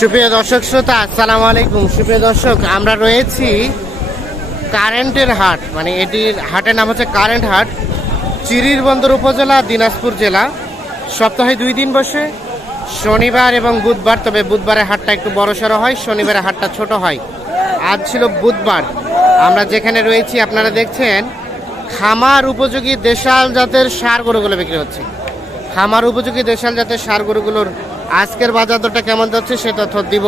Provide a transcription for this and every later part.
সুপ্রিয় দর্শক শ্রোতা, আসসালামু আলাইকুম। সুপ্রিয় দর্শক, আমরা রয়েছি কারেন্টের হাট, মানে এটির হাটের নাম হচ্ছে কারেন্ট হাট, চিরিরবন্দর উপজেলা, দিনাজপুর জেলা। সপ্তাহে 2 দিন বসে, শনিবার এবং বুধবার। তবে বুধবারে হাটটা একটু বড়সড় হয়, শনিবারে হাটটা ছোট হয়। আজ ছিল বুধবার। আমরা যেখানে রয়েছি আপনারা দেখছেন খামার উপযোগী দেশাল জাতের ষাঁড় গরুগুলো বিক্রি হচ্ছে। খামার উপযোগী দেশাল জাতের ষাঁড় গরুগুলোর আজকের বাজার দরটা কেমন যাচ্ছে সে তথ্য দিব।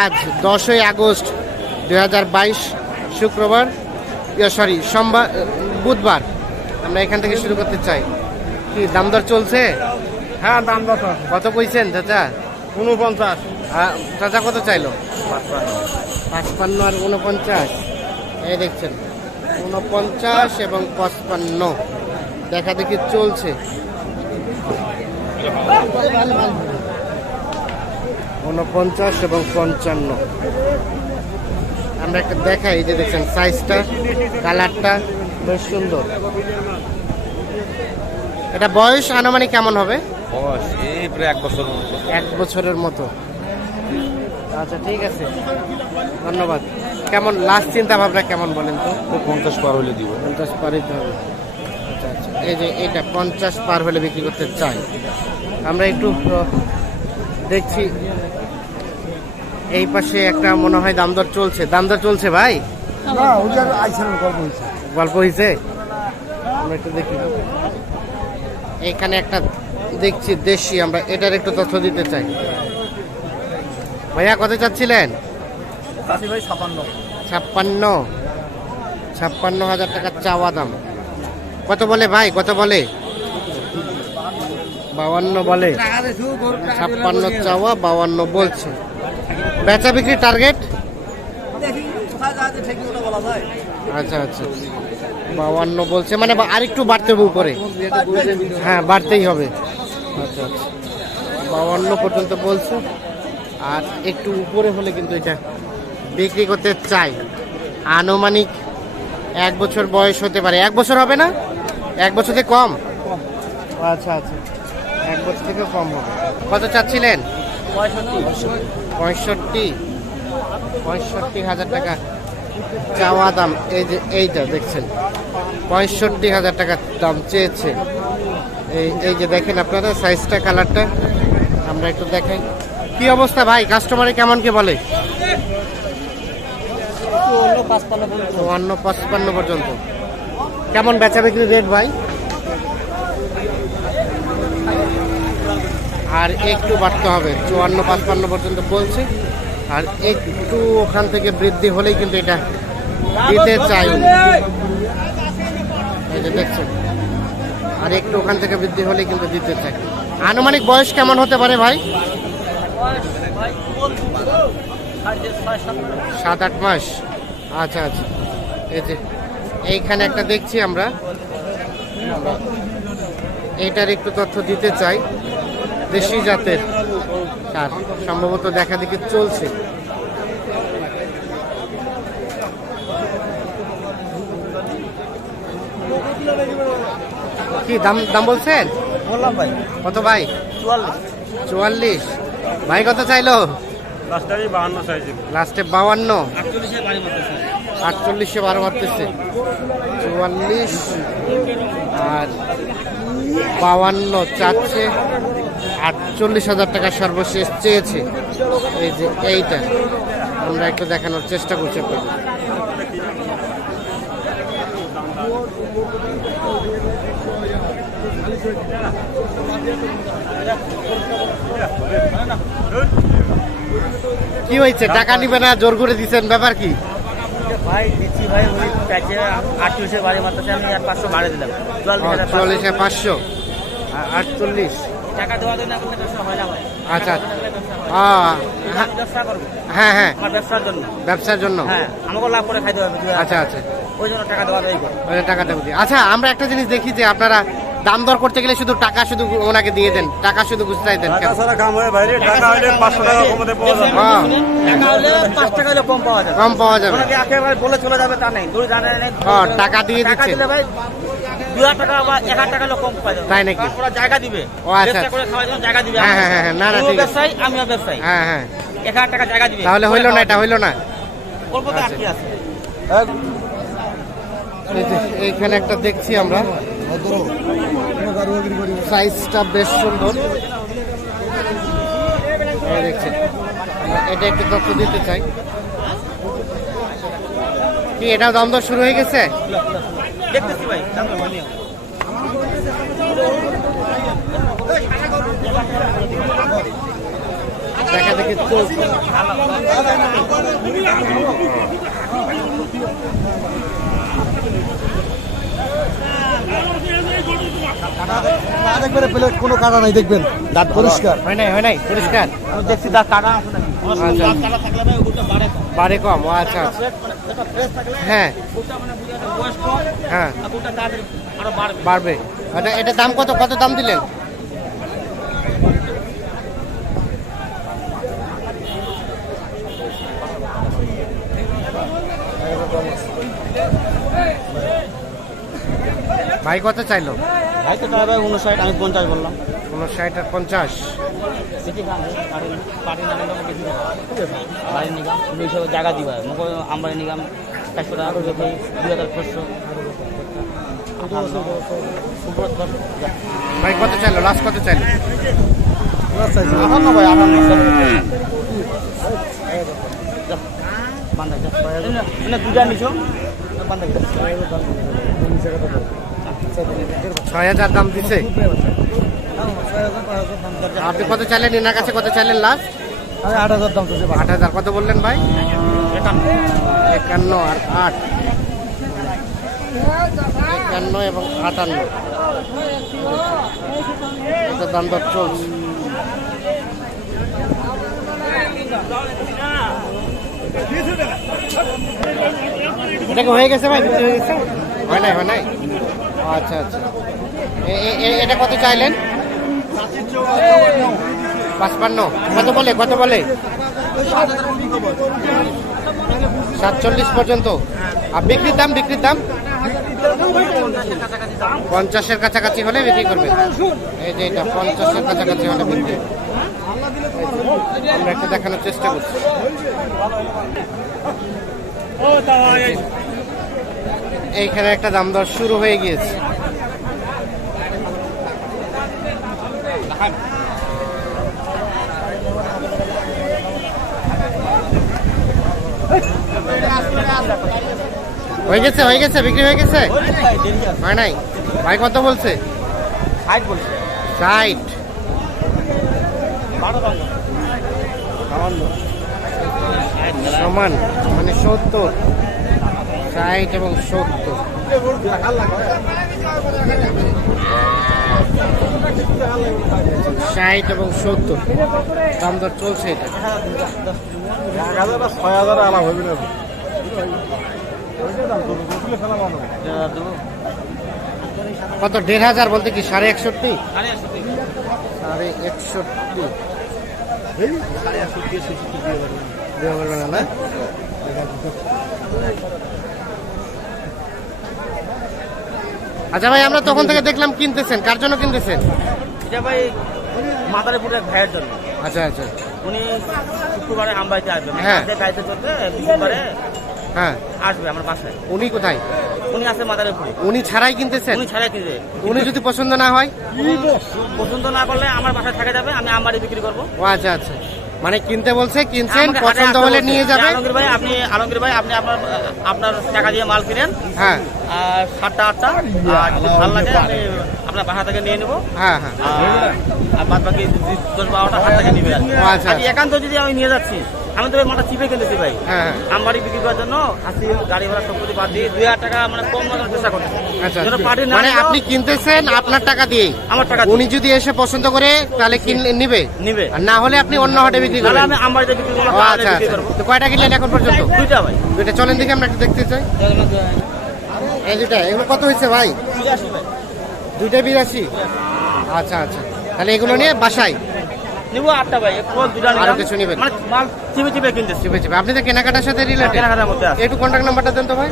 আজ 10ই আগস্ট 2022, শুক্রবার, সোমবার, বুধবার। আমরা এখান থেকে শুরু করতে চাই। কি দাম দর চলছে? হ্যাঁ, দাম দর কত কইছেন চাচা? 49। চাচা কত চাইলো? 55 আর 49। এই দেখছেন 49 এবং 55 দেখা দেখি চলছে। 49 এবং 55 আমরা একটা দেখাই। এই যে দেখছেন সাইজটা, কালারটা বেশ সুন্দর। এটা বয়স আনুমানিক কেমন হবে? প্রায় 1 বছর। 1 বছরের মতো। আচ্ছা, ঠিক আছে, ধন্যবাদ। কেমন লাস্ট চিন্তা ভাবনা কেমন বলেন তো? 50 পার হলে দিব। 50 পার হইতে হবে। আচ্ছা আচ্ছা, এই যে এটা 50 পার হলে বিক্রি করতে চাই। আমরা একটু দেখছি এই পাশে একটা মনে হয় দাম দর চলছে। দাম দর চলছে ভাই? গল্প হয়েছে। আমরা একটু দেখি, এখানে একটা দেখছি দেশি, আমরা এটার একটু তথ্য দিতে চাই। ভাইয়া কত চাচ্ছিলেন? 56,000 টাকা চাওয়া দাম। কত বলে ভাই, কত বলে? 52 বলে। 56 চাওয়া, 52 বলছে। বেচা বিক্রি টার্গেট? আচ্ছা আচ্ছা, 52 বলছে, মানে আরেকটু বাড়তে হবে উপরে। হ্যাঁ, বাড়তেই হবে। আচ্ছা আচ্ছা, 52 পর্যন্ত বলছে। আর একটু উপরে হলে কিন্তু এটা বিক্রি করতে চাই। আনুমানিক 1 বছর বয়স হতে পারে। 1 বছর হবে না? 1 বছর থেকে কম? আচ্ছা আচ্ছা, 1 বছর থেকে কম হবে। কত চাচ্ছিলেন? 65,000 টাকা চাওয়া দাম। এই যে এইটা দেখছেন 65,000 টাকা দাম চেয়েছে। এই যে দেখেন আপনারা সাইজটা, কালারটা। আমরা একটু দেখাই কি অবস্থা ভাই, কাস্টমারে কেমন কি বলে? 54-55 পর্যন্ত। কেমন বেচা বিক্রি রেট ভাই? আর একটু বাড়তে হবে, 54-55 পর্যন্ত বলছে। আর একটু ওখান থেকে বৃদ্ধি হলেই কিন্তু এটা দিতে চাই। এই যে দেখছেন, আর একটু ওখান থেকে বৃদ্ধি হলেই কিন্তু দিতে চাই। আনুমানিক বয়স কেমন হতে পারে ভাই? 7-8 মাস। আচ্ছা আচ্ছা, এই যে এইখানে একটা দেখছি আমরা, এইটার একটু তথ্য দিতে চাই। দেশি জাতের আর সম্ভবত দেখা দেখি চলছে। কি দাম দাম বলছেন? বললাম ভাই। কত ভাই? 44। ভাই কত চাইলো? লাস্টে 52 চাইছি। লাস্টে 52। 48-এ 12 মারতেছে। 44 আর 52 চাচ্ছে। 48,000 টাকা সর্বশেষ চেয়েছে। এই যে এইটা আমরা একটু দেখানোর চেষ্টা করছি আপনাদের। কি হয়েছে, টাকা নিবে না, জোর করে দিচ্ছেন, ব্যাপার কি? ভাই দিচ্ছি ভাই, ওই চাইছে 48-এ বাড়ি মারতেছে, আমি আর 500 বাড়িয়ে দিলাম। 44-এ 500 আর 48 টাকা দেওয়া দেয় না, কোনো ব্যবসা হয় না ভাই। আচ্ছা, ব্যবসা করবো। হ্যাঁ হ্যাঁ, আমার ব্যবসার জন্য। ব্যবসার জন্য। হ্যাঁ, আমাকে লাভ করে খাইতে হবে। আচ্ছা আচ্ছা, ওই জন্য টাকা দেওয়া দেয়। টাকা দেবো। আচ্ছা, আমরা একটা জিনিস দেখি যে আপনারা দাম দর করতে গেলে শুধু টাকা শুধু ওনাকে দিয়ে দেন, টাকা শুধু গুছরাই দেন। টাকা হলে 500 টাকা কমতে পাওয়া যাবে। টাকা হলে 5 টাকা হলে কম পাওয়া যাবে। কম পাওয়া যাবে। ওনাকে একেবারে বলে চলে যাবে তা নেই। দূর জানে না। টাকা দিয়ে টাকা দিচ্ছে। দিলে ভাই 2,000 টাকা বা 1,000 টাকা হলে কম পাওয়া যাবে। তাই নাকি? ওরা জায়গা দিবে। ও আচ্ছা, ব্যবসা করে খাওয়ার জন্য জায়গা দিবে। হ্যাঁ হ্যাঁ হ্যাঁ, না না, ঠিক আছে। ব্যবসায়ী, আমিও ব্যবসায়ী। হ্যাঁ হ্যাঁ, 1000 টাকা জায়গা দিবে। তাহলে হইলো না, এটা হইলো না। অল্প তো আচ্ছা। আটকে আছে। এই যে এইখানে একটা দেখছি আমরা, সাইজটা বেশ সুন্দর। এই দেখছেন, এটা একটু তথ্য দিতে চাই। কি এটাও দাম দর শুরু হয়ে গেছে? দেখতেছি ভাই, দাম তো হয়নি। দেখা দেখি চলছে। দেখবেন প্লেট কোনো কাটা নাই, দেখবেন দাঁত পরিষ্কার। হয় নাই পরিষ্কার। আমি দেখছি দাঁত কাটা আছে নাকি। আচ্ছা। দাঁত কাটা থাকলে ভাই ওটা বাড়ে কম। বাড়ে কম, ও আচ্ছা আচ্ছা। এটা ফ্রেশ থাকলে হ্যাঁ ওটা মানে বুঝা যায় বয়স কম, হ্যাঁ আর ওটা তাড়াতাড়ি আরো বাড়বে। বাড়বে। এটা দাম কত দাম দিলেন? ভাই কত চাইলো? ভাই তো ভাই 59, আমি 50 বললাম। 59 আর 50। বেশি খান পারি না নিলাম বেশি বাড়ি নিলাম 200 জায়গা দিবা মনে আমবাড়ি নিলাম 400 টাকা করে ভাই 2500। ভাই কত চাইলো, লাস্ট কত চাইলো? আহান্ন ভাই, আহান্ন। বান্ধা যা দুটা নিছো বান্ধা 6000 দাম দিছে। আপনি কত চাইলেন? এনার কাছে কত চাইলেন লাস্ট? 8000 দাম তো 8000 কত বললেন ভাই? 51 আর 8, 51 এবং 58। এটা দাম দর চলছে। এটা কি হয়ে গেছে ভাই? বিক্রি হয়ে গেছে? হয় নাই। আচ্ছা আচ্ছা। এটা কত চাইলেন? 55। কত বলে? 47 পর্যন্ত। আর বিক্রির দাম 50-এর কাছাকাছি হলে বিক্রি করবে। এই যে এটা 50-এর কাছাকাছি হলে বিক্রি। আমরা একটু দেখানোর চেষ্টা করছি। এইখানে একটা দাম দর শুরু হয়ে গিয়েছে। হয়ে গেছে বিক্রি হয়ে গেছে? হয় নাই। ভাই কত বলছে? 60 বলছে। 60 সমান মানে 70। 60 এবং 70। ষাট এবং 70 দাম দর চলছে। এটা 6000 আলাপ হবে না। কত? 1500 বলতে কি 61.5? 61.5। দেওয়া পারবে না? আচ্ছা ভাই, আমরা তখন থেকে দেখলাম কিনতেছেন, কার জন্য কিনতেছেন? এটা ভাই মাদারীপুরের এক ভাইয়ের জন্য। আচ্ছা আচ্ছা। উনি শুক্রবারে আমবাড়িতে আসবেন। হ্যাঁ। গাড়িতে চলবে বুধবারে হ্যাঁ। আসবে আমার বাসায়। উনি কোথায়? উনি আছে মাদারীপুরে। উনি ছাড়াই কিনতেছেন? উনি ছাড়া কিনবে। উনি যদি পছন্দ না হয়? পছন্দ না করলে আমার বাসায় থেকে যাবে, আমি আমবাড়ি বিক্রি করবো। ও আচ্ছা আচ্ছা। মানে কিনতে বলছে, কিনছেন, আমাকে পছন্দ হাটে হলে আসতে নিয়ে বলছে। যাবে। আলমগীর ভাই আপনি আপনার টাকা দিয়ে মাল কিনেন, হ্যাঁ 7টা 8টা, আর যদি ভালো লাগে আমি আপনার বাসা থেকে নিয়ে নেবো। হ্যাঁ হ্যাঁ। আর বাদ বাকি 10-12টা হাট থেকে নিবে। ও আচ্ছা আর একান্ত যদি আমি নিয়ে যাচ্ছি, আমি তো মাটা চিপে কিনতেছি ভাই। হ্যাঁ হ্যাঁ। আমবাড়ি বিক্রি করার জন্য হাসি গাড়ি ভাড়া সম্পত্তি বাদ দিয়ে 2000 টাকা মানে কম লাগার চেষ্টা করতেছি। আচ্ছা। যেন পার্টি না মানে নিলেও আপনি কিনতেছেন আপনার টাকা দিয়ে, আমার টাকা উনি যদি এসে পছন্দ করে তাহলে নিবে, নিবে। আর না হলে আপনি অন্য হাটে বিক্রি তাহলে করবেন। আমি আমবাড়িতে বিক্রি করবো, ও তাহলে আচ্ছা বিক্রি আচ্ছা। করবো। তো কয়টা কিনলেন এখন পর্যন্ত? 2টা ভাই। দুইটা। চলেন দেখি আমরা একটু দেখতে চাই। এই দুইটা, এগুলো কত হয়েছে ভাই? 82 ভাই। দুইটা 82। আচ্ছা আচ্ছা। তাহলে এগুলো নিয়ে বাসায় নিবো 8টা ভাই। দুটা আরো নিলাম। কিছু নিবেন? মানে মাল চিপে চিপে কিনতেছি। চিপে চিপে। আপনি তো কেনাকাটার সাথে রিলেটেড। কেনাকাটার মধ্যে আছে। একটু কন্ট্যাক্ট নাম্বারটা দেন তো ভাই।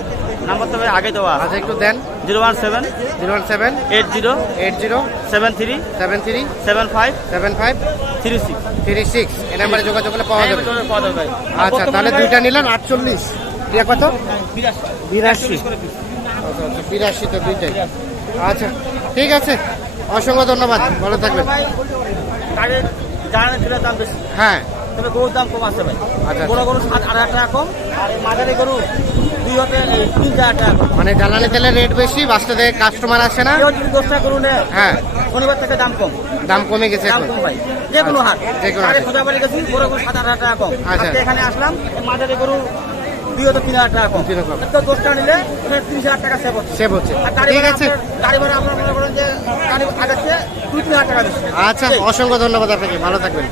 নাম্বার তো ভাই আগে দেওয়া আচ্ছা একটু দেন। 017 017 80 80 73 73 75 75 36 36 এই নাম্বারে যোগাযোগ করলে পাওয়া যাবে। পাওয়া যাবে ভাই। আচ্ছা তাহলে দুইটা নিলেন 48, এটা কত? 82। 82 তো দুইটাই। আচ্ছা ঠিক আছে, অসংখ্য ধন্যবাদ, ভালো থাকবেন। ভাই কাজের জানার ছিল দাম বেশি, হ্যাঁ তবে গরুর দাম কম আছে ভাই। আচ্ছা। বড় গরু 7-8 টাকা কম, আর এই মাঝারি গরু 2-3 টাকা কম। মানে জ্বালানি তেলের রেট বেশি, বাসটা থেকে কাস্টমার আসে না। কেউ যদি 10 টাকা গরু নেয়, হ্যাঁ শনিবার থেকে দাম কম, দাম কমে গেছে দাম এখন। কম ভাই। যে কোনো হাট, যে কোনো আরে হাটে। সোজাবাড়ি গেছি, বড় গরু 7-8 টাকা কম। আচ্ছা। আজকে এখানে আসলাম, এই মাঝারি গরু 2-3 টাকা কম। 2-3 কম। তো 10 টাকা নিলে 30,000 টাকা সেভ হচ্ছে। সেভ হচ্ছে। আর গাড়ি ঠিক ভাড়া আছে, গাড়ি ভাড়া আপনার মনে করেন যে গাড়ি আগাচ্ছে 2-3 টাকা বেশি। আচ্ছা অসংখ্য ধন্যবাদ আপনাকে, ভালো থাকবেন।